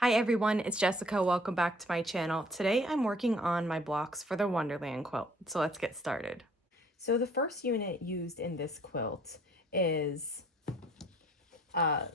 Hi everyone, it's Jessica. Welcome back to my channel. Today I'm working on my blocks for the Wonderland quilt. So let's get started. So the first unit used in this quilt is a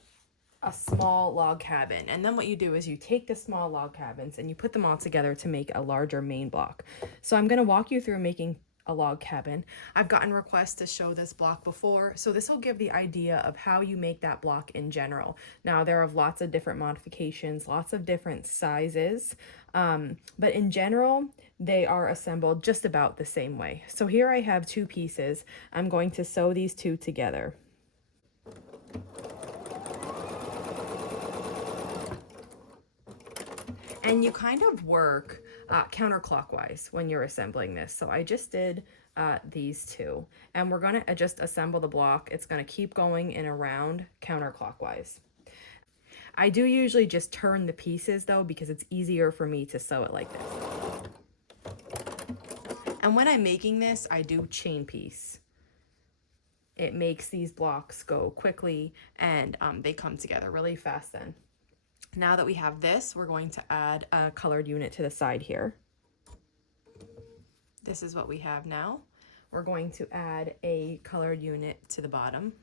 small log cabin. And then what you do is you take the small log cabins and you put them all together to make a larger main block. So I'm going to walk you through making a log cabin. I've gotten requests to show this block before, so this will give the idea of how you make that block in general. Now there are lots of different modifications, lots of different sizes, but in general they are assembled just about the same way. So here I have two pieces. I'm going to sew these two together. And you kind of work counterclockwise when you're assembling this. So I just did these two, and we're going to just assemble the block. It's going to keep going in around counterclockwise. I do usually just turn the pieces though, because it's easier for me to sew it like this. And when I'm making this, I do chain piece. It makes these blocks go quickly, and they come together really fast then. Now that we have this, we're going to add a colored unit to the side here. This is what we have now. We're going to add a colored unit to the bottom.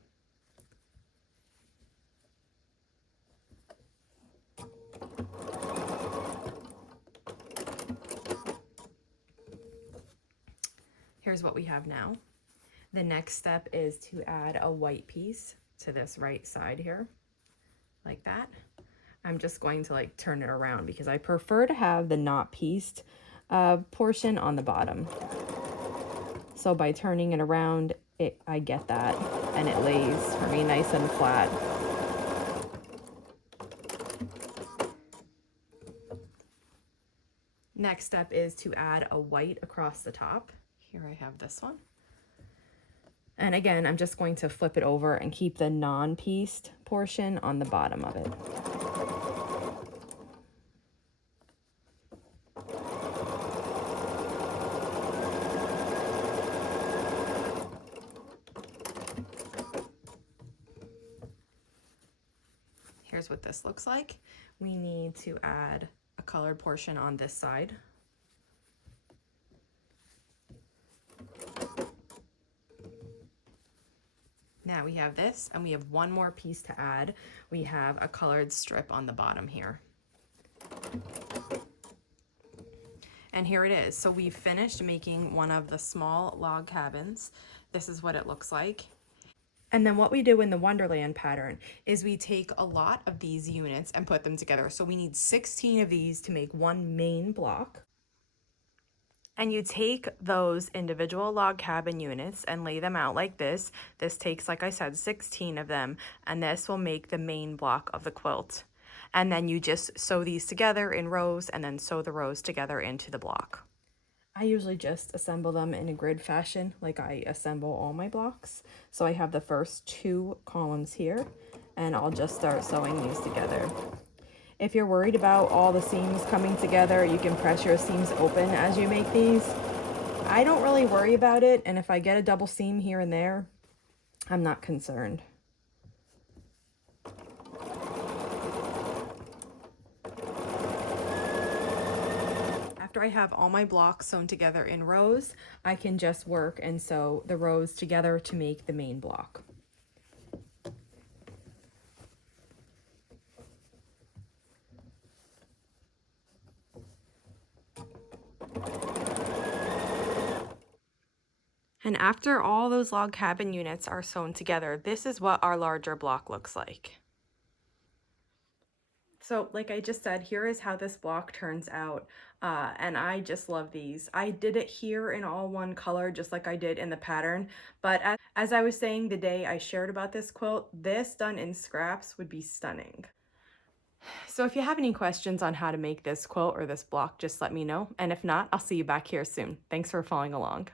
Here's what we have now. The next step is to add a white piece to this right side here, like that. I'm just going to turn it around because I prefer to have the not pieced portion on the bottom. So by turning it around, I get that, and it lays for me nice and flat. Next step is to add a white across the top. Here I have this one. And again, I'm just going to flip it over and keep the non-pieced portion on the bottom of it. Here's what this looks like. We need to add a colored portion on this side. Now we have this, and we have one more piece to add. We have a colored strip on the bottom here. And here it is. So we've finished making one of the small log cabins. This is what it looks like. And then what we do in the Wonderland pattern is we take a lot of these units and put them together. So we need 16 of these to make one main block. And you take those individual log cabin units and lay them out like this. This takes, like I said, 16 of them, and this will make the main block of the quilt. And then you just sew these together in rows and then sew the rows together into the block. I usually just assemble them in a grid fashion, like I assemble all my blocks. So I have the first two columns here, and I'll just start sewing these together. If you're worried about all the seams coming together, you can press your seams open as you make these. I don't really worry about it, and if I get a double seam here and there, I'm not concerned. After I have all my blocks sewn together in rows, I can just work and sew the rows together to make the main block. And after all those log cabin units are sewn together, this is what our larger block looks like. So like I just said, here is how this block turns out. And I just love these. I did it here in all one color, just like I did in the pattern. But as I was saying the day I shared about this quilt, this done in scraps would be stunning. So if you have any questions on how to make this quilt or this block, just let me know. And if not, I'll see you back here soon. Thanks for following along.